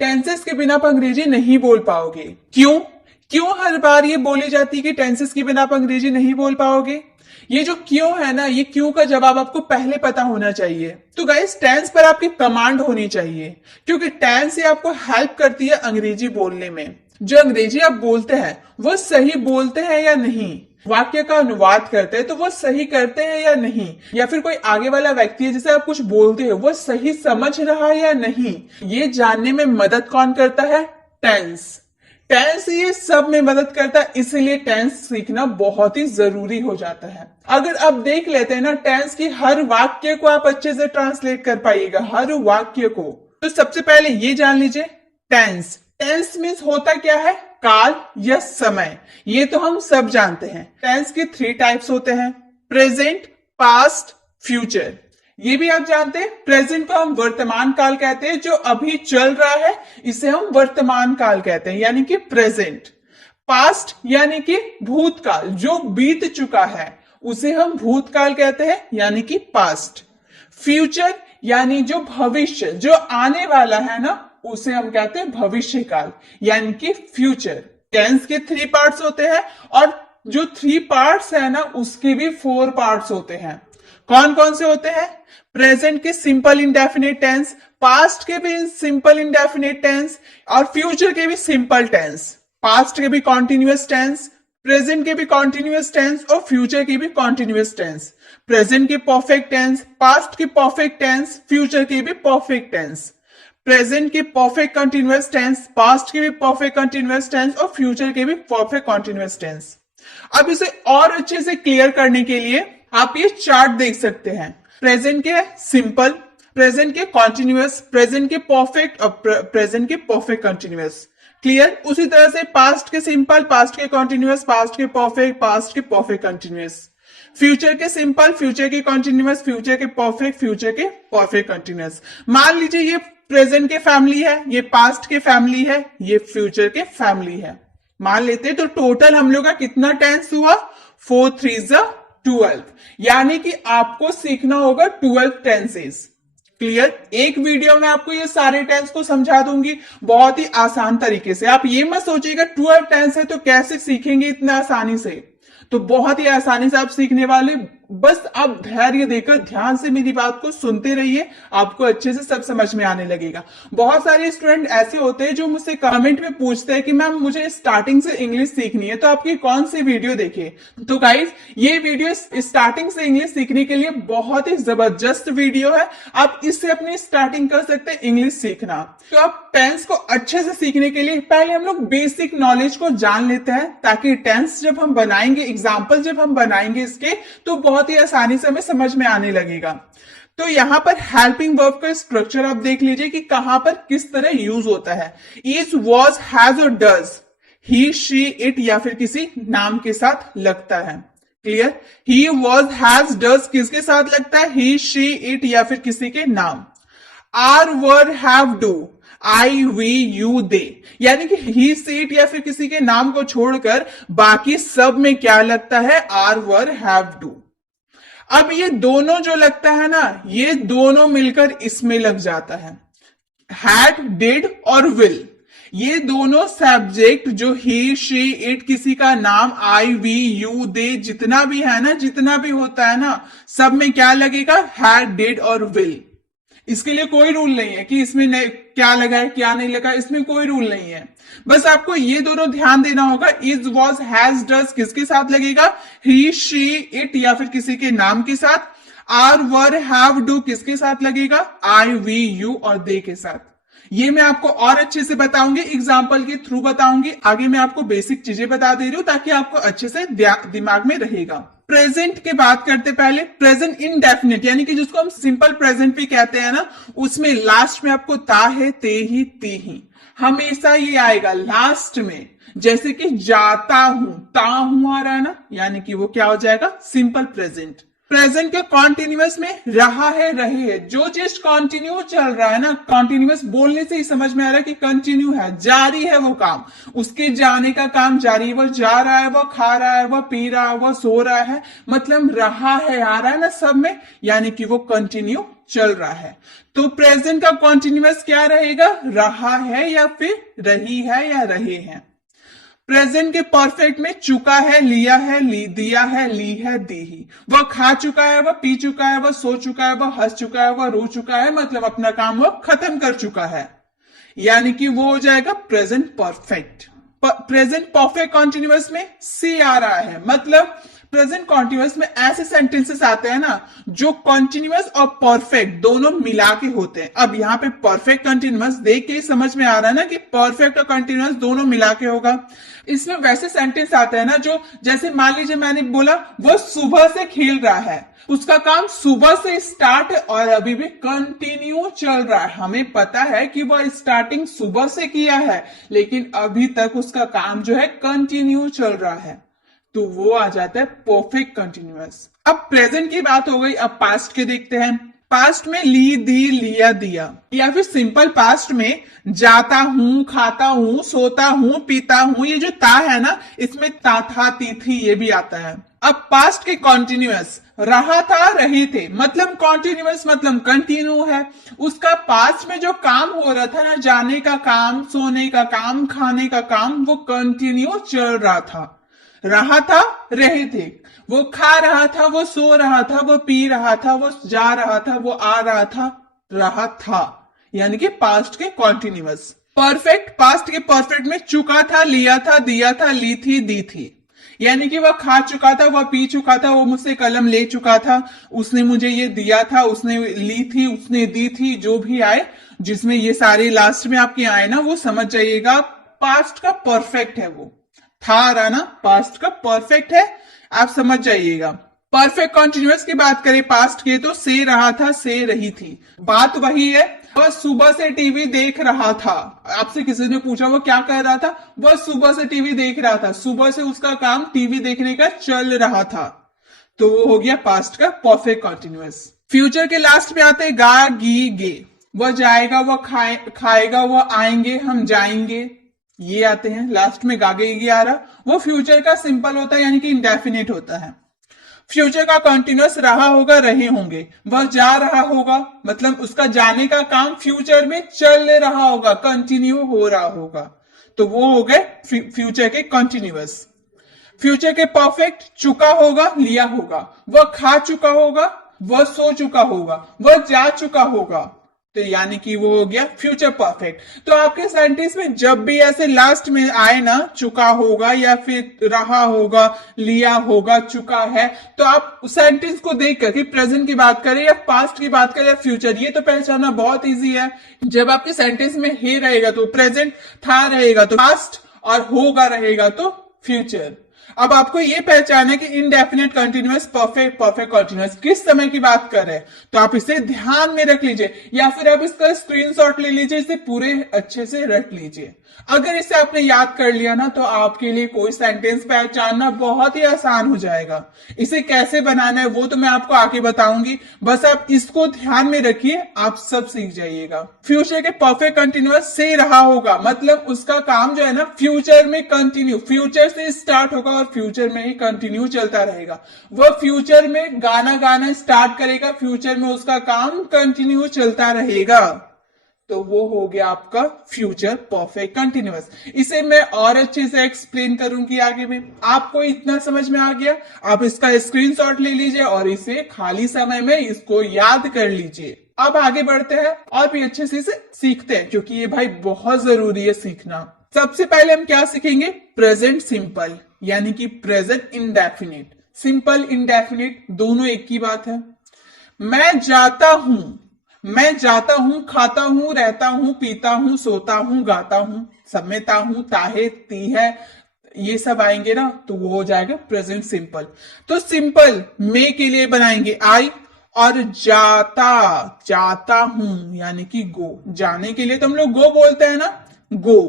Tenses के बिना आप अंग्रेजी नहीं बोल पाओगे। क्यों क्यों हर बार ये बोली जाती है कि टेंसेस के बिना आप अंग्रेजी नहीं बोल पाओगे? ये जो क्यों है ना, ये क्यों का जवाब आपको पहले पता होना चाहिए। तो गाइस, टेंस पर आपकी कमांड होनी चाहिए, क्योंकि टेंस ये आपको हेल्प करती है अंग्रेजी बोलने में। जो अंग्रेजी आप बोलते हैं वो सही बोलते हैं या नहीं, वाक्य का अनुवाद करते हैं तो वो सही करते हैं या नहीं, या फिर कोई आगे वाला व्यक्ति है जिसे आप कुछ बोलते हो वो सही समझ रहा है या नहीं, ये जानने में मदद कौन करता है? टेंस। टेंस ये सब में मदद करता है, इसलिए टेंस सीखना बहुत ही जरूरी हो जाता है। अगर आप देख लेते हैं ना, टेंस की हर वाक्य को आप अच्छे से ट्रांसलेट कर पाइएगा, हर वाक्य को। तो सबसे पहले ये जान लीजिए, टेंस टेंस मीन्स होता क्या है? काल या समय। ये तो हम सब जानते हैं। टेंस के 3 टाइप्स होते हैं, प्रेजेंट, पास्ट, फ्यूचर। ये भी आप जानते हैं। प्रेजेंट को हम वर्तमान काल कहते हैं, जो अभी चल रहा है इसे हम वर्तमान काल कहते हैं, यानी कि प्रेजेंट। पास्ट यानी कि भूतकाल, जो बीत चुका है उसे हम भूतकाल कहते हैं, यानी कि पास्ट। फ्यूचर यानी जो भविष्य, जो आने वाला है ना, उसे हम कहते हैं भविष्य काल, यानी कि फ्यूचर। टेंस के 3 पार्ट्स होते हैं, और जो 3 पार्ट्स है ना उसके भी 4 पार्ट्स होते हैं। कौन कौन से होते हैं? प्रेजेंट के सिंपल इंडेफिनिट टेंस, पास्ट के भी सिंपल इंडेफिनिट टेंस, और फ्यूचर के भी सिंपल टेंस। पास्ट के भी कॉन्टिन्यूअस टेंस, प्रेजेंट के भी कॉन्टिन्यूअस टेंस, और फ्यूचर की भी कॉन्टिन्यूअस टेंस। प्रेजेंट के परफेक्ट टेंस, पास्ट के परफेक्ट टेंस, फ्यूचर के भी परफेक्ट टेंस। प्रेजेंट के परफेक्ट कंटिन्यूअस टेंस, पास्ट के भी परफेक्ट कंटिन्यूअस टेंस, और फ्यूचर के भी परफेक्ट कंटिन्यूअस टेंस। अब इसे और अच्छे से क्लियर करने के लिए आप ये चार्ट देख सकते हैं। प्रेजेंट के सिंपल, प्रेजेंट के कॉन्टिन्यूअस, प्रेजेंट के परफेक्ट और प्रेजेंट के परफेक्ट कंटिन्यूअस। क्लियर? उसी तरह से पास्ट के सिंपल, पास्ट के कॉन्टिन्यूअस, पास्ट के परफेक्ट, पास्ट के परफेक्ट कंटिन्यूअस। फ्यूचर के सिंपल, फ्यूचर के कॉन्टिन्यूअस, फ्यूचर के परफेक्ट, फ्यूचर के परफेक्ट कंटिन्यूअस। मान लीजिए ये प्रेजेंट के फैमिली है, ये पास्ट के फैमिली है, ये फ्यूचर के फैमिली है। मान लेते हैं, तो टोटल हम लोग का कितना टेंस हुआ? 4 3 12, यानी कि आपको सीखना होगा 12 टेंसेस। क्लियर? एक वीडियो में आपको ये सारे टेंस को समझा दूंगी बहुत ही आसान तरीके से। आप ये मत सोचिएगा 12 टेंस है तो कैसे सीखेंगे इतना आसानी से, तो बहुत ही आसानी से आप सीखने वाले। बस आप धैर्य देकर ध्यान से मेरी बात को सुनते रहिए, आपको अच्छे से सब समझ में आने लगेगा। बहुत सारे स्टूडेंट ऐसे होते हैं जो मुझसे कमेंट में पूछते हैं कि मैम मुझे स्टार्टिंग से इंग्लिश सीखनी है, तो आपकी कौन सी वीडियो देखे? तो गाइस, ये वीडियो स्टार्टिंग से इंग्लिश सीखने के लिए बहुत ही जबरदस्त वीडियो है। आप इससे अपनी स्टार्टिंग कर सकते हैं इंग्लिश सीखना। तो आप टेंस को अच्छे से सीखने के लिए पहले हम लोग बेसिक नॉलेज को जान लेते हैं, ताकि टेंस जब हम बनाएंगे, एग्जाम्पल जब हम बनाएंगे इसके, तो बहुत ही आसानी से हमें समझ में आने लगेगा। तो यहां पर हेल्पिंग वर्ब का स्ट्रक्चर आप देख लीजिए कि कहां पर किस तरह यूज होता है। इज, वॉज, हैज और डज, ही, शी, इट या फिर किसी नाम के साथ लगता है। Clear? He, was, has, does किसके साथ लगता है? ही, शी, इट या फिर किसी के नाम। Are, were, have, do, I, we, you, they, यानी कि ही, सी, इट या फिर किसी के नाम को छोड़कर बाकी सब में क्या लगता है? Are, were, have, do. अब ये दोनों जो लगता है ना, ये दोनों मिलकर इसमें लग जाता है। हैड, डिड और विल, ये दोनों सब्जेक्ट जो ही, शी, इट, किसी का नाम, आई, वी, यू, दे, जितना भी है ना, जितना भी होता है ना, सब में क्या लगेगा? हैड, डिड और विल। इसके लिए कोई रूल नहीं है कि इसमें क्या लगा है क्या नहीं लगा, इसमें कोई रूल नहीं है। बस आपको ये दोनों ध्यान देना होगा। इज, वॉज, हैज, डज किसके साथ लगेगा? ही, शी, इट या फिर किसी के नाम के साथ। आर, वर, हैव, डू किसके साथ लगेगा? आई, वी, यू और दे के साथ। ये मैं आपको और अच्छे से बताऊंगी, एग्जाम्पल के थ्रू बताऊंगी। आगे मैं आपको बेसिक चीजें बता दे रही हूं ताकि आपको अच्छे से दिमाग में रहेगा। प्रेजेंट की बात करते पहले, प्रेजेंट इंडेफिनिट यानी कि जिसको हम सिंपल प्रेजेंट भी कहते हैं ना, उसमें लास्ट में आपको ता है, ते ही, ती ही, हमेशा ये आएगा लास्ट में। जैसे कि जाता हूं, ता हूं आ रहा है ना, यानी कि वो क्या हो जाएगा? Simple present. प्रेजेंट के कॉन्टिन्यूअस में रहा है, रहे है, जो चीज कंटिन्यू चल रहा है ना, कॉन्टिन्यूअस बोलने से ही समझ में आ रहा है कि कंटिन्यू है, जारी है वो काम, उसके जाने का काम जारी, वो जा रहा है, वो खा रहा है, वो पी रहा है, वो सो रहा है, मतलब रहा है, आ रहा है ना सब में, यानी कि वो कंटिन्यू चल रहा है। तो प्रेजेंट का कॉन्टिन्यूअस क्या रहेगा, रहा है या फिर रही है या रहे हैं। प्रेजेंट के परफेक्ट में चुका है, लिया है, दिया है, ली है, दी ही। वह खा चुका है, वह पी चुका है, वह सो चुका है, वह हंस चुका है, वह रो चुका है, मतलब अपना काम वह खत्म कर चुका है, यानी कि वो हो जाएगा present perfect. Present perfect continuous में सी आ रहा है, मतलब प्रेजेंट कॉन्टिन्यूअस में ऐसे सेंटेंसेस आते हैं ना जो कॉन्टिन्यूअस और परफेक्ट दोनों मिला के होते हैं। अब यहाँ पे परफेक्ट कंटिन्यूअस देख के ही समझ में आ रहा है ना कि परफेक्ट और कंटिन्यूअस दोनों मिला के होगा। इसमें वैसे सेंटेंस आते हैं ना जो, जैसे मान लीजिए मैंने बोला वह सुबह से खेल रहा है, उसका काम सुबह से स्टार्ट और अभी भी कंटिन्यू चल रहा है। हमें पता है कि वह स्टार्टिंग सुबह से किया है, लेकिन अभी तक उसका काम जो है कंटिन्यू चल रहा है, तो वो आ जाता है परफेक्ट कंटिन्यूअस। अब प्रेजेंट की बात हो गई, अब पास्ट के देखते हैं। पास्ट में ली, दी, लिया, दिया, या फिर सिंपल पास्ट में जाता हूं, खाता हूं, सोता हूं, पीता हूं, ये जो ता है ना, इसमें ता, था, ती, थी ये भी आता है। अब पास्ट के कॉन्टिन्यूअस, रहा था, रहे थे, मतलब कॉन्टिन्यूअस मतलब कंटिन्यू है। उसका पास्ट में जो काम हो रहा था ना, जाने का काम, सोने का काम, खाने का काम, वो कंटिन्यू चल रहा था, रहे थे, वो खा रहा था, वो सो रहा था, वो पी रहा था, वो जा रहा था, वो आ रहा था, यानी कि पास्ट के कॉन्टिन्यूअस। परफेक्ट, पास्ट के परफेक्ट में चुका था, लिया था, दिया था, ली थी, दी थी, यानी कि वह खा चुका था, वह पी चुका था, वो मुझसे कलम ले चुका था, उसने मुझे ये दिया था, उसने ली थी, उसने दी थी, जो भी आए, जिसमें ये सारे लास्ट में आपके आए ना, वो समझ जाइएगा पास्ट का परफेक्ट है। वो था रहा ना, पास्ट का परफेक्ट है, आप समझ जाइएगा। परफेक्ट कॉन्टिन्यूअस की बात करें पास्ट के, तो से रहा था, से रही थी, बात वही है। वह सुबह से टीवी देख रहा था, आपसे किसी ने पूछा वो क्या कह रहा था, वह सुबह से टीवी देख रहा था, सुबह से उसका काम टीवी देखने का चल रहा था, तो वो हो गया पास्ट का परफेक्ट कॉन्टिन्यूअस। फ्यूचर के लास्ट में आते गा, गी, गे, वह जाएगा, वह खाएगा, वह आएंगे, हम जाएंगे, ये आते हैं लास्ट में। गागे गी आ रहा, वो फ्यूचर का सिंपल होता है, यानी कि इंडेफिनिट होता है। फ्यूचर का कंटिन्यूअस रहा होगा, रहे होंगे, वह जा रहा होगा, मतलब उसका जाने का काम फ्यूचर में चल रहा होगा, कंटिन्यू हो रहा होगा, तो वो हो गए फ्यूचर के कंटिन्यूअस। फ्यूचर के परफेक्ट चुका होगा, लिया होगा, वह खा चुका होगा, वह सो चुका होगा, वह जा चुका होगा, तो यानी कि वो हो गया फ्यूचर परफेक्ट। तो आपके सेंटेंस में जब भी ऐसे लास्ट में आए ना, चुका होगा या फिर रहा होगा, लिया होगा, चुका है, तो आप सेंटेंस को देखकर कि प्रेजेंट की बात करें या पास्ट की बात करें या फ्यूचर, ये तो पहचानना बहुत इजी है। जब आपके सेंटेंस में हे रहेगा तो प्रेजेंट, था रहेगा तो पास्ट, और होगा रहेगा तो फ्यूचर। अब आपको ये पहचान है कि indefinite continuous, perfect, perfect continuous किस समय की बात कर रहे हैं, तो आप इसे ध्यान में रख लीजिए, या फिर आप इसका स्क्रीनशॉट ले लीजिए, इसे पूरे अच्छे से रख लीजिए। अगर इसे आपने याद कर लिया ना, तो आपके लिए कोई सेंटेंस पहचानना बहुत ही आसान हो जाएगा। इसे कैसे बनाना है वो तो मैं आपको आगे बताऊंगी, बस आप इसको ध्यान में रखिए, आप सब सीख जाइएगा। फ्यूचर के परफेक्ट कंटिन्यूअस से रहा होगा, मतलब उसका काम जो है ना फ्यूचर में कंटिन्यू, फ्यूचर से स्टार्ट होगा और फ्यूचर में ही कंटिन्यू चलता रहेगा। वह फ्यूचर में गाना स्टार्ट करेगा, फ्यूचर में उसका काम कंटिन्यू चलता रहेगा, तो वो हो गया आपका फ्यूचर परफेक्ट कंटिन्यूअस। इसे मैं और अच्छे से एक्सप्लेन करूंगी आगे में। आपको इतना समझ में आ गया, आप इसका स्क्रीनशॉट ले लीजिए और इसे खाली समय में इसको याद कर लीजिए। अब आगे बढ़ते हैं और भी अच्छे से इसे सीखते हैं, क्योंकि ये भाई बहुत जरूरी है सीखना। सबसे पहले हम क्या सीखेंगे, प्रेजेंट सिंपल, यानी कि प्रेजेंट इंडेफिनिट। सिंपल इंडेफिनिट दोनों एक ही बात है। मैं जाता हूं, खाता हूं, रहता हूं, पीता हूं, सोता हूं, गाता हूं, सब में ता हूं, ताहे, ती है, ये सब आएंगे ना, तो वो हो जाएगा प्रेजेंट सिंपल। तो सिंपल में के लिए बनाएंगे आई, और जाता हूं यानी कि गो, जाने के लिए तो हम लोग गो बोलते हैं ना, गो,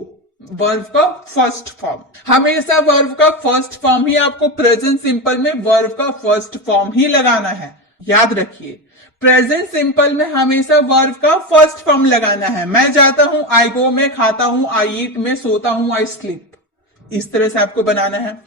वर्ब का फर्स्ट फॉर्म। हमेशा वर्ब का फर्स्ट फॉर्म ही आपको प्रेजेंट सिंपल में वर्ब का फर्स्ट फॉर्म ही लगाना है, याद रखिए। प्रेजेंट सिंपल में हमेशा वर्ब का फर्स्ट फॉर्म लगाना है। मैं जाता हूं आई गो, मैं खाता हूं आई ईट, मैं सोता हूं आई स्लीप। इस तरह से आपको बनाना है।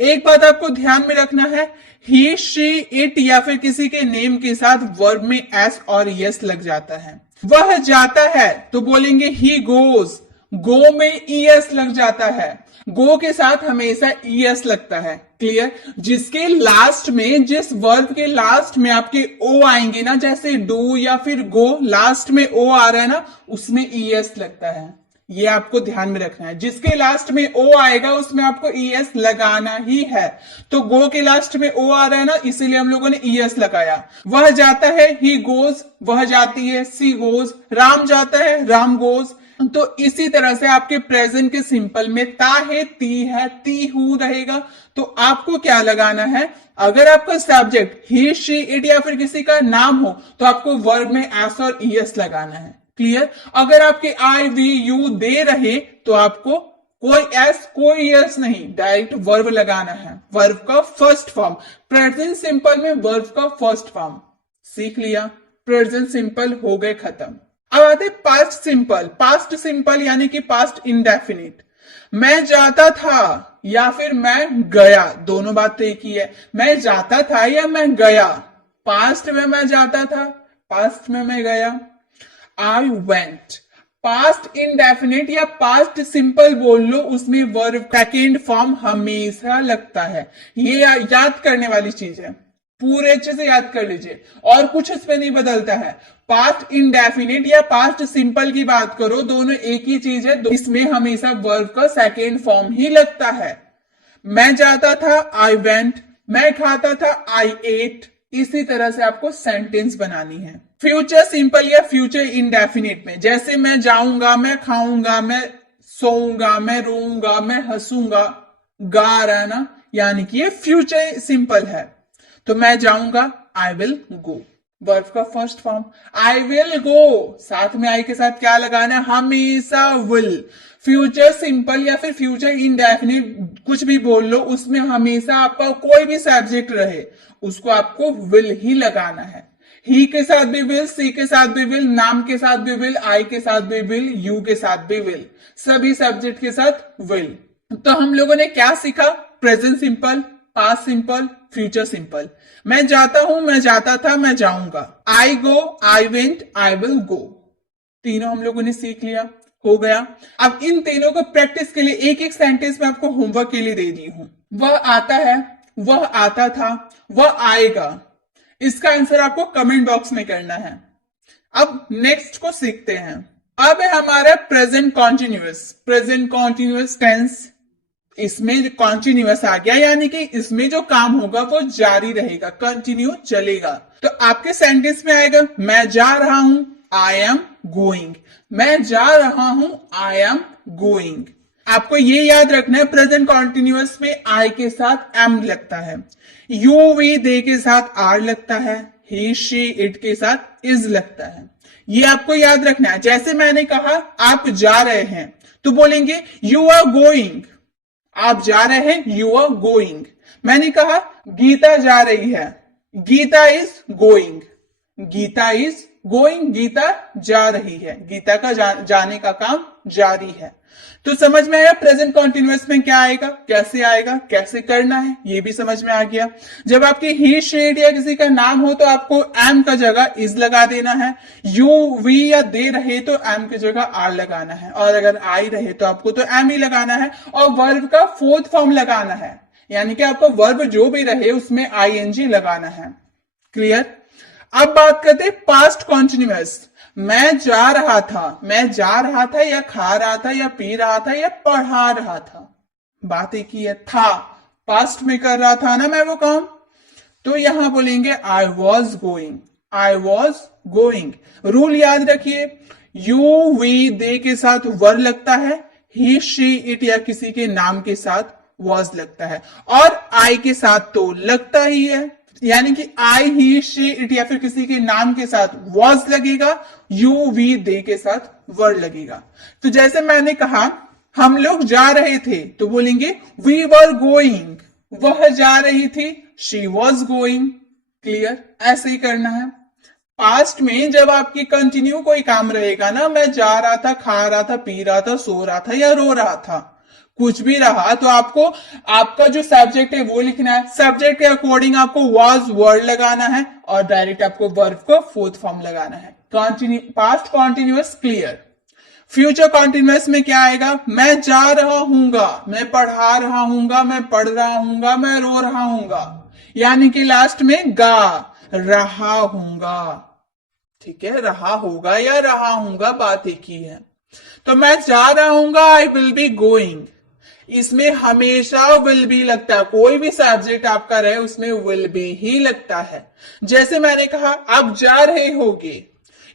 एक बात आपको ध्यान में रखना है, ही शी इट या फिर किसी के नेम के साथ वर्ब में एस और यस लग जाता है। वह जाता है तो बोलेंगे ही गोज, गो में ईएस लग जाता है। गो के साथ हमेशा ईएस लगता है, क्लियर। जिसके लास्ट में, जिस वर्ब के लास्ट में आपके ओ आएंगे ना, जैसे डू या फिर गो, लास्ट में ओ आ रहा है ना, उसमें ईएस लगता है। ये आपको ध्यान में रखना है। जिसके लास्ट में ओ आएगा उसमें आपको ईएस लगाना ही है। तो गो के लास्ट में ओ आ रहा है ना, इसीलिए हम लोगों ने ईएस लगाया। वह जाता है, ही गोज, वह जाती है, सी गोज। राम जाता है, राम गोज। तो इसी तरह से आपके प्रेजेंट के सिंपल में ता है, ती है, ती हूं रहेगा। तो आपको क्या लगाना है, अगर आपका सब्जेक्ट ही शी इट या फिर किसी का नाम हो तो आपको वर्ब में एस और ईएस लगाना है, क्लियर। अगर आपके आई वी यू दे रहे तो आपको कोई एस कोई एस नहीं, डायरेक्ट वर्ब लगाना है, वर्ब का फर्स्ट फॉर्म। प्रेजेंट सिंपल में वर्ब का फर्स्ट फॉर्म सीख लिया, प्रेजेंट सिंपल हो गए खत्म। अब आते पास्ट सिंपल। पास्ट सिंपल यानी कि पास्ट इंडेफिनिट। मैं जाता था या फिर मैं गया, दोनों बात तो एक ही है। मैं जाता था या मैं गया, पास्ट में मैं जाता था, पास्ट में मैं गया। आई वेंट, पास्ट इंडेफिनिट या पास्ट सिंपल बोल लो, उसमें वर्ब सेकेंड फॉर्म हमेशा लगता है। ये याद करने वाली चीज है, पूरे अच्छे से याद कर लीजिए, और कुछ इसमें नहीं बदलता है। पास्ट इंडेफिनिट या पास्ट सिंपल की बात करो, दोनों एक ही चीज है, इसमें हमेशा वर्ब का सेकेंड फॉर्म ही लगता है। मैं जाता था, आई वेंट। मैं खाता था, आई एट। इसी तरह से आपको सेंटेंस बनानी है। फ्यूचर सिंपल या फ्यूचर इंडेफिनिट में, जैसे मैं जाऊंगा, मैं खाऊंगा, मैं सोऊंगा, मैं रोऊंगा, मैं हंसूंगा, गा रहा ना, यानी कि ये फ्यूचर सिंपल है। तो मैं जाऊंगा, आई विल गो, वर्ब का फर्स्ट फॉर्म। आई विल गो, साथ में आई के साथ क्या लगाना है, हमेशा विल। फ्यूचर सिंपल या फिर फ्यूचर इंडेफिनिट कुछ भी बोल लो, उसमें हमेशा आपका कोई भी सब्जेक्ट रहे उसको आपको विल ही लगाना है। ही के साथ भी विल, सी के साथ भी विल, नाम के साथ भी विल, आई के साथ भी विल, यू के साथ भी विल, सभी सब्जेक्ट के साथ विल। तो हम लोगों ने क्या सीखा, present simple, past simple, future simple. मैं जाता हूं, मैं जाता था, मैं जाऊंगा। I go, I went, I will go. तीनों हम लोगों ने सीख लिया, हो गया। अब इन तीनों को प्रैक्टिस के लिए एक एक सेंटेंस में आपको होमवर्क के लिए दे दी हूं। वह आता है, वह आता था, वह आएगा। इसका आंसर आपको कमेंट बॉक्स में करना है। अब नेक्स्ट को सीखते हैं। अब है हमारा present continuous. Present continuous tense, इसमें कॉन्टिन्यूअस आ गया, यानी कि इसमें जो काम होगा वो जारी रहेगा, कंटिन्यू चलेगा। तो आपके सेंटेंस में आएगा, मैं जा रहा हूं, आई एम गोइंग। मैं जा रहा हूं, आई एम गोइंग। आपको ये याद रखना है, प्रेजेंट कॉन्टिन्यूअस में आई के साथ एम लगता है, यू वी दे के साथ आर लगता है, ही शी इट के साथ इज लगता है। ये आपको याद रखना है। जैसे मैंने कहा आप जा रहे हैं तो बोलेंगे यू आर गोइंग। आप जा रहे हैं, यू आर गोइंग। मैंने कहा गीता जा रही है, Gita is going. Gita is going, Gita जा रही है, गीता का जाने का काम जारी है। तो समझ में आया प्रेजेंट कॉन्टिन्यूअस में क्या आएगा, कैसे आएगा, कैसे करना है, ये भी समझ में आ गया। जब आपके ही शेड या किसी का नाम हो तो आपको एम का जगह इज लगा देना है। यू वी या दे रहे तो एम की जगह आर लगाना है, और अगर आई रहे तो आपको तो एम ही लगाना है। और वर्ब का फोर्थ फॉर्म लगाना है, यानी कि आपको वर्ब जो भी रहे उसमें आईएनजी लगाना है, क्लियर। अब बात करते हैं पास्ट कॉन्टिन्यूअस। मैं जा रहा था, मैं जा रहा था या खा रहा था या पी रहा था या पढ़ा रहा था, बात एक ही है। था पास्ट में कर रहा था ना मैं वो काम, तो यहां बोलेंगे आई was going, I was going. Rule याद रखिए, यू वी दे के साथ वर लगता है, ही शी इट या किसी के नाम के साथ वॉज लगता है, और आई के साथ तो लगता ही है, यानी कि आई ही शी इट या फिर किसी के नाम के साथ वॉज लगेगा, यू वी दे के साथ वर लगेगा। तो जैसे मैंने कहा हम लोग जा रहे थे तो बोलेंगे वी वर गोइंग। वह जा रही थी, शी वॉज गोइंग। क्लियर? ऐसे ही करना है। पास्ट में जब आपकी कंटिन्यू कोई काम रहेगा ना, मैं जा रहा था, खा रहा था, पी रहा था, सो रहा था या रो रहा था, कुछ भी रहा, तो आपको आपका जो सब्जेक्ट है वो लिखना है। सब्जेक्ट के अकॉर्डिंग आपको वॉज वर्ड लगाना है और डायरेक्ट आपको वर्ब को फोर्थ फॉर्म लगाना है। Past continuous clear. Future continuous में क्या आएगा? मैं जा रहा हूंगा, मैं पढ़ा रहा हूंगा, मैं पढ़ रहा हूंगा, मैं रो रहा हूंगा, यानी कि लास्ट में गा रहा हूंगा। ठीक है, रहा होगा या रहा हूंगा बात एक ही है। तो मैं जा रहा हूंगा, आई विल बी गोइंग। इसमें हमेशा विल बी लगता है, कोई भी सब्जेक्ट आपका रहे उसमें विल बी ही लगता है। जैसे मैंने कहा आप जा रहे होगे,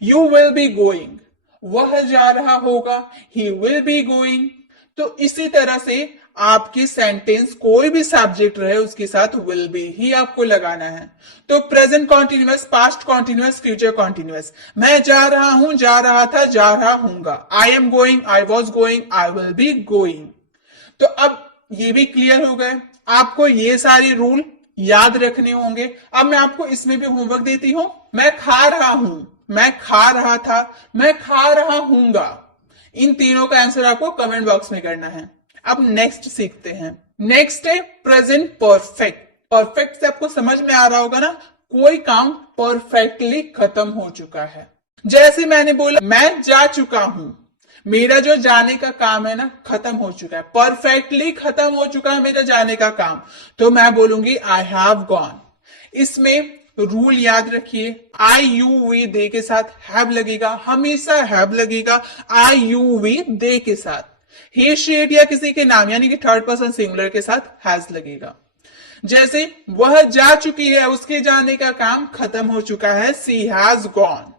यू विल बी गोइंग। वह जा रहा होगा, ही विल बी गोइंग। तो इसी तरह से आपकी सेंटेंस कोई भी सब्जेक्ट रहे उसके साथ विल बी ही आपको लगाना है। तो present continuous, past continuous, future continuous. मैं जा रहा हूं, जा रहा था, जा रहा हूंगा। I am going, I was going, I will be going. तो अब ये भी क्लियर हो गए। आपको ये सारे रूल याद रखने होंगे। अब मैं आपको इसमें भी होमवर्क देती हूं। मैं खा रहा हूं, मैं खा रहा था, मैं खा रहा हूंगा। इन तीनों का आंसर आपको कमेंट बॉक्स में करना है। अब नेक्स्ट सीखते हैं। नेक्स्ट है प्रेजेंट परफेक्ट। परफेक्ट से आपको समझ में आ रहा होगा ना, कोई काम परफेक्टली खत्म हो चुका है। जैसे मैंने बोला मैं जा चुका हूं, मेरा जो जाने का काम है ना खत्म हो चुका है, परफेक्टली खत्म हो चुका है मेरा जाने का काम। तो मैं बोलूंगी आई हैव गॉन। इसमें रूल याद रखिए, आई यू वी दे के साथ हैव लगेगा, हमेशा हैव लगेगा आई यू वी दे के साथ। ही शी इट या किसी के नाम यानी कि थर्ड पर्सन सिंगुलर के साथ हैज लगेगा। जैसे वह जा चुकी है, उसके जाने का काम खत्म हो चुका है, सी हैज गॉन।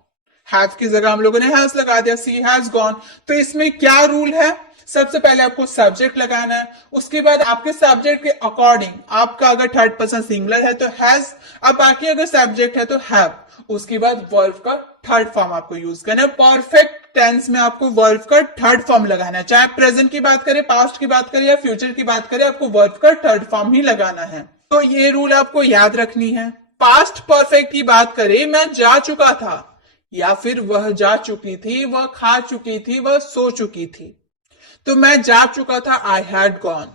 हैव की जगह हम लोगों ने हैज लगा दिया, सी हैज गॉन। तो इसमें क्या रूल है? सबसे पहले आपको सब्जेक्ट लगाना है, उसके बाद आपके सब्जेक्ट के अकॉर्डिंग आपका अगर थर्ड पर्सन सिंगुलर है तो हैज, अब बाकी अगर सब्जेक्ट है तो हैव, उसके बाद वर्ब का थर्ड फॉर्म आपको यूज करना है। परफेक्ट टेंस में आपको वर्ब का थर्ड फॉर्म लगाना है, चाहे प्रेजेंट की बात करें, पास्ट की बात करें या फ्यूचर की बात करें, आपको वर्ब का थर्ड फॉर्म ही लगाना है। तो ये रूल आपको याद रखनी है। पास्ट परफेक्ट की बात करें, मैं जा चुका था या फिर वह जा चुकी थी, वह खा चुकी थी, वह सो चुकी थी। तो मैं जा चुका था, आई हैड गॉन।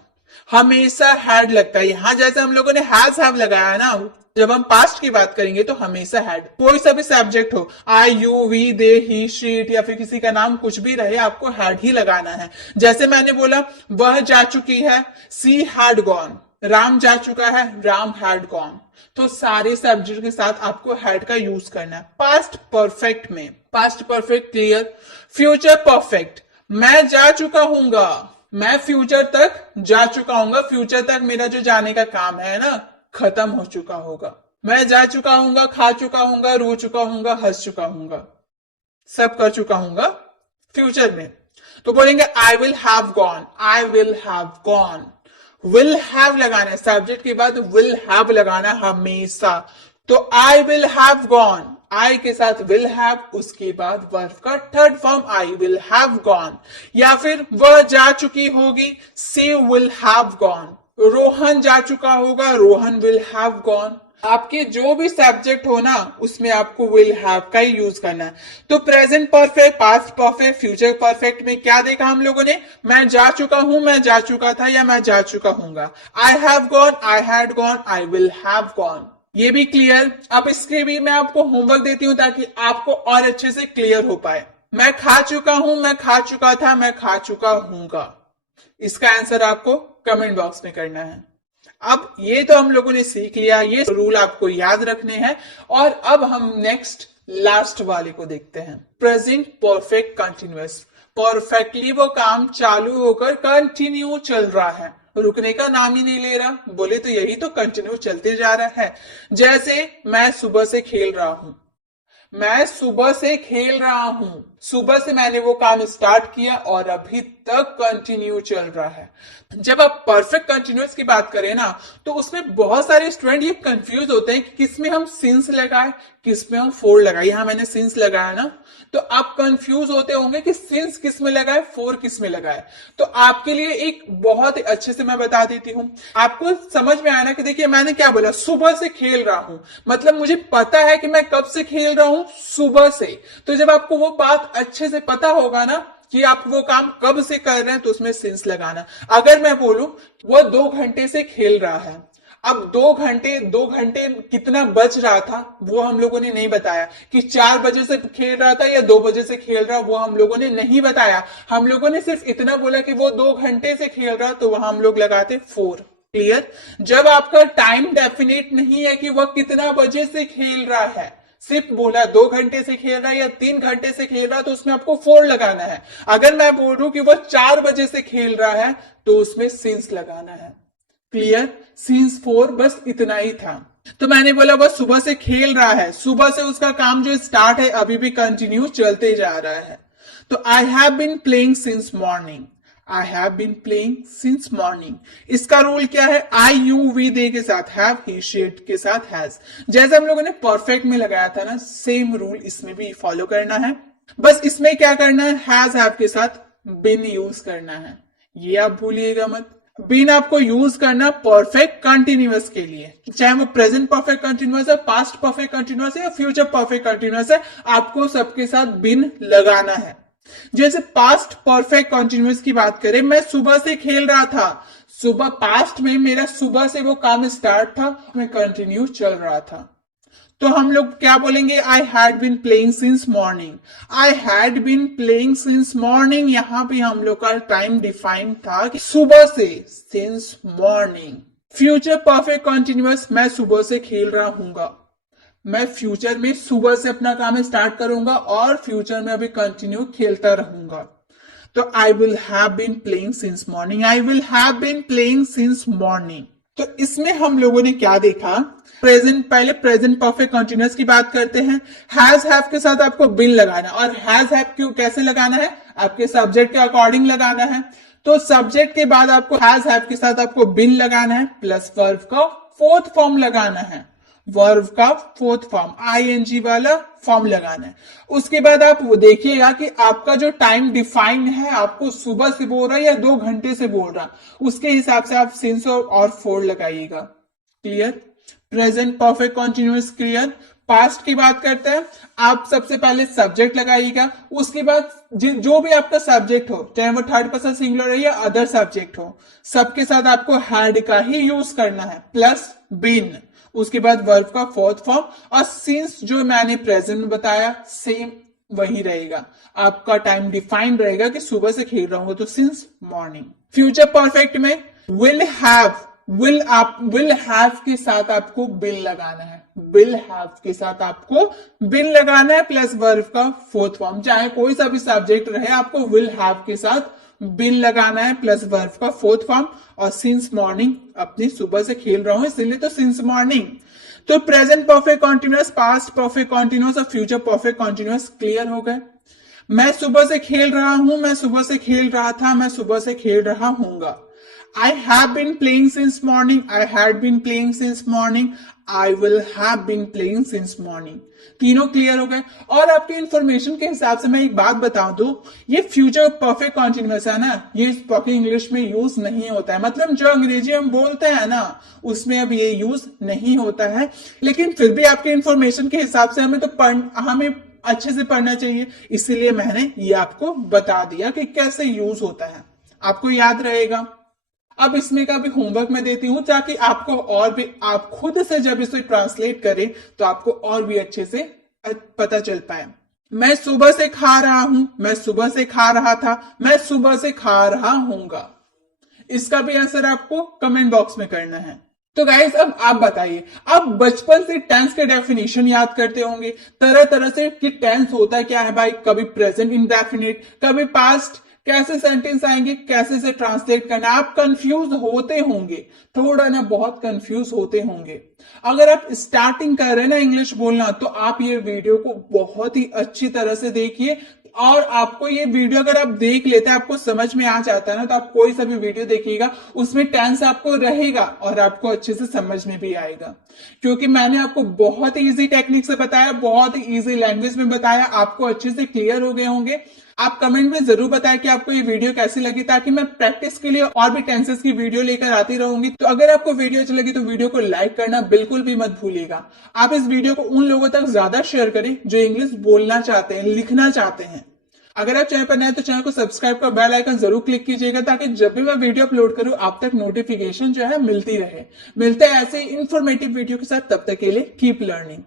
हमेशा हैड लगता है, यहां जैसे हम लोगों ने हैज हैव लगाया ना, जब हम पास्ट की बात करेंगे तो हमेशा हैड। कोई सा भी सब्जेक्ट हो, I you we they he she it या फिर किसी का नाम कुछ भी रहे, आपको हैड ही लगाना है। जैसे मैंने बोला वह जा चुकी है, सी हैड गॉन। राम जा चुका है, राम हैड गॉन। तो सारे सब्जेक्ट के साथ आपको हैड का यूज करना है पास्ट परफेक्ट में। Past perfect clear. Future perfect, मैं जा चुका हूंगा, मैं फ्यूचर तक जा चुका हूंगा, फ्यूचर तक मेरा जो जाने का काम है ना खत्म हो चुका होगा। मैं जा चुका हूंगा, खा चुका हूंगा, रो चुका हूंगा, हंस चुका हूंगा, सब कर चुका हूंगा फ्यूचर में। तो बोलेंगे आई will have gone, I will have gone. Will have लगाना है, सब्जेक्ट के बाद विल हैव लगाना हमेशा। तो आई विल हैव गॉन, आई के साथ विल हैव, उसके बाद वर्ब का third form I will have gone. या फिर वह जा चुकी होगी, सी विल हैव गॉन। रोहन जा चुका होगा, रोहन विल हैव गॉन। आपके जो भी सब्जेक्ट हो ना उसमें आपको विल हैव का ही यूज करना है। तो present perfect, past perfect, future perfect में क्या देखा हम लोगों ने? मैं जा चुका हूं, मैं जा चुका था या मैं जा चुका हूंगा। I have gone, I had gone, I will have gone. ये भी क्लियर। अब इसके भी मैं आपको होमवर्क देती हूं ताकि आपको और अच्छे से क्लियर हो पाए। मैं खा चुका हूं, मैं खा चुका था, मैं खा चुका हूंगा। इसका आंसर आपको कमेंट बॉक्स में करना है। अब ये तो हम लोगों ने सीख लिया, ये रूल आपको याद रखने हैं। और अब हम नेक्स्ट लास्ट वाले को देखते हैं, प्रेजेंट परफेक्ट कंटिन्यूअस। परफेक्टली वो काम चालू होकर कंटिन्यू चल रहा है, रुकने का नाम ही नहीं ले रहा। बोले तो यही तो कंटिन्यू चलते जा रहा है। जैसे मैं सुबह से खेल रहा हूं, मैं सुबह से खेल रहा हूं। सुबह से मैंने वो काम स्टार्ट किया और अभी तक कंटिन्यू चल रहा है। जब आप परफेक्ट कंटिन्यूअस की बात करें ना, तो उसमें बहुत सारे स्टूडेंट ये कंफ्यूज होते हैं कि किसमें हम सिंस लगाए, किसमें हम फोर लगाए। यहां मैंने सिंस लगाया ना, तो आप कंफ्यूज होते होंगे कि सिंस किस में लगाए, फोर किस में लगाए। तो आपके लिए एक बहुत ही अच्छे से मैं बता देती हूं, आपको समझ में आया ना कि देखिए मैंने क्या बोला, सुबह से खेल रहा हूं, मतलब मुझे पता है कि मैं कब से खेल रहा हूं, सुबह से। तो जब आपको वो बात अच्छे से पता होगा ना कि आप वो काम कब से कर रहे हैं, तो उसमें सिंस लगाना। अगर मैं बोलूं वो 2 घंटे से खेल रहा है, अब 2 घंटे कितना बज रहा था वो हम लोगों ने नहीं बताया, कि 4 बजे से खेल रहा था या 2 बजे से खेल रहा, वो हम लोगों ने नहीं बताया। हम लोगों ने सिर्फ इतना बोला कि वो 2 घंटे से खेल रहा, तो वहां हम लोग लगाते 4। क्लियर? जब आपका टाइम डेफिनेट नहीं है कि वह कितना बजे से खेल रहा है, सिर्फ बोला 2 घंटे से खेल रहा है या 3 घंटे से खेल रहा है, तो उसमें आपको 4 लगाना है। अगर मैं बोल रहा हूं कि वह 4 बजे से खेल रहा है, तो उसमें सिंस लगाना है। क्लियर? सिंस 4 बस इतना ही था। तो मैंने बोला वह सुबह से खेल रहा है, सुबह से उसका काम जो स्टार्ट है अभी भी कंटिन्यू चलते जा रहा है। तो I have been playing since morning, I have been playing since morning. इसका रूल क्या है? आई यू वी दे के साथ हैव, ही शेड के साथ हैज। जैसे हम लोगों ने परफेक्ट में लगाया था ना, सेम रूल इसमें भी फॉलो करना है। बस इसमें क्या करना है, हैज हैव के साथ बिन यूज करना है, ये आप भूलिएगा मत। बिन आपको यूज करना परफेक्ट कंटिन्यूअस के लिए, चाहे वो प्रेजेंट परफेक्ट कंटिन्यूअस है, पास्ट परफेक्ट कंटिन्यूअस है या फ्यूचर परफेक्ट कंटिन्यूअस है, आपको सबके साथ बिन लगाना है। जैसे पास्ट परफेक्ट कंटिन्यूअस की बात करें, मैं सुबह से खेल रहा था, सुबह पास्ट में मेरा सुबह से वो काम स्टार्ट था, मैं कंटिन्यू चल रहा था, तो हम लोग क्या बोलेंगे, I had been playing since morning. I had been playing since morning, यहां पे हम लोग का टाइम डिफाइन था कि सुबह से, since morning. Future perfect continuous, मैं सुबह से खेल रहा हूंगा, मैं फ्यूचर में सुबह से अपना काम स्टार्ट करूंगा और फ्यूचर में अभी कंटिन्यू खेलता रहूंगा। तो I will have been playing since morning, I will have been playing since morning. तो इसमें हम लोगों ने क्या देखा, प्रेजेंट, पहले प्रेजेंट परफेक्ट कंटिन्यूअस की बात करते हैं। हैज हैव के साथ आपको बिन लगाना, और हैज हैव क्यों कैसे लगाना है, आपके सब्जेक्ट के अकॉर्डिंग लगाना है। तो सब्जेक्ट के बाद आपको हैज हैव के साथ आपको बिन लगाना है, प्लस वर्ब का फोर्थ फॉर्म लगाना है, वर्ब का फोर्थ फॉर्म आईएनजी वाला फॉर्म लगाना है। उसके बाद आप वो देखिएगा कि आपका जो टाइम डिफाइन है, आपको सुबह से बोल रहा है या 2 घंटे से बोल रहा, उसके हिसाब से आप सिंस और फोर लगाइएगा। Clear? Present perfect continuous clear. Past की बात करते हैं, आप सबसे पहले सब्जेक्ट लगाइएगा, उसके बाद जो भी आपका सब्जेक्ट हो, चाहे वो थर्ड पर्सन सिंगुलर है या अदर सब्जेक्ट हो, सबके साथ आपको हैड का ही यूज करना है, प्लस बिन। उसके बाद वर्ब का फोर्थ फॉर्म, और सिंस जो मैंने प्रेजेंट में बताया सेम वही रहेगा। आपका टाइम डिफाइन रहेगा कि सुबह से खेल रहा हूं, तो सिंस मॉर्निंग। फ्यूचर परफेक्ट में विल हैव, विल हैव के साथ आपको बिल लगाना है, विल हैव के साथ आपको बिल लगाना है, प्लस वर्ब का फोर्थ फॉर्म, चाहे कोई सा भी सब्जेक्ट रहे, आपको विल हैव के साथ बिल लगाना है, प्लस वर्ब का फोर्थ फॉर्म। और सिंस मॉर्निंग, अपनी सुबह से खेल रहा हूं इसलिए तो सिंस मॉर्निंग। तो present perfect continuous, past perfect continuous और फ्यूचर परफेक्ट कंटिन्यूअस क्लियर हो गए। मैं सुबह से खेल रहा हूं, मैं सुबह से खेल रहा था, मैं सुबह से खेल रहा हूंगा। I have been playing since morning, I had been playing since morning, I will have been playing since morning। तीनों क्लियर हो गए। और आपके इंफॉर्मेशन के हिसाब से मैं एक बात बता दूं, ये फ्यूचर परफेक्ट कंटिन्यूअस है ना, ये स्पोकन इंग्लिश में यूज नहीं होता है, मतलब जो अंग्रेजी हम बोलते हैं ना उसमें अब ये यूज नहीं होता है। लेकिन फिर भी आपके इंफॉर्मेशन के हिसाब से हमें अच्छे से पढ़ना चाहिए, इसीलिए मैंने ये आपको बता दिया कि कैसे यूज होता है, आपको याद रहेगा। अब इसमें का भी होमवर्क मैं देती हूं, ताकि आपको और भी, आप खुद से जब इसे ट्रांसलेट करें तो आपको और भी अच्छे से पता चल पाए। मैं सुबह से खा रहा हूं, मैं सुबह से खा रहा था, मैं सुबह से खा रहा हूंगा। इसका भी आंसर आपको कमेंट बॉक्स में करना है। तो गाइस अब आप बताइए, आप बचपन से टेंस के डेफिनेशन याद करते होंगे तरह तरह से कि टेंस होता है क्या है भाई, कभी प्रेजेंट इंडेफिनिट, कभी पास्ट, कैसे सेंटेंस आएंगे, कैसे से ट्रांसलेट करना, आप कंफ्यूज होते होंगे, थोड़ा ना बहुत कंफ्यूज होते होंगे। अगर आप स्टार्टिंग कर रहे हैं ना इंग्लिश बोलना, तो आप ये वीडियो को बहुत ही अच्छी तरह से देखिए। और आपको ये वीडियो अगर आप देख लेते हैं, आपको समझ में आ जाता है ना, तो आप कोई सा भी वीडियो देखिएगा उसमें टेंस आपको रहेगा और आपको अच्छे से समझ में भी आएगा। क्योंकि मैंने आपको बहुत ही इजी टेक्निक से बताया, बहुत ही इजी लैंग्वेज में बताया, आपको अच्छे से क्लियर हो गए होंगे। आप कमेंट में जरूर बताएं कि आपको ये वीडियो कैसी लगी, ताकि मैं प्रैक्टिस के लिए और भी टेंसेस की वीडियो लेकर आती रहूंगी। तो अगर आपको वीडियो अच्छी लगी तो वीडियो को लाइक करना बिल्कुल भी मत भूलिएगा। आप इस वीडियो को उन लोगों तक ज्यादा शेयर करें जो इंग्लिश बोलना चाहते हैं, लिखना चाहते हैं। अगर आप चैनल पर नए तो चैनल को सब्सक्राइब कर बेल आइकन जरूर क्लिक कीजिएगा, ताकि जब भी मैं वीडियो अपलोड करूं आप तक नोटिफिकेशन जो है मिलती रहे। मिलते हैं ऐसे इंफॉर्मेटिव वीडियो के साथ, तब तक के लिए कीप लर्निंग।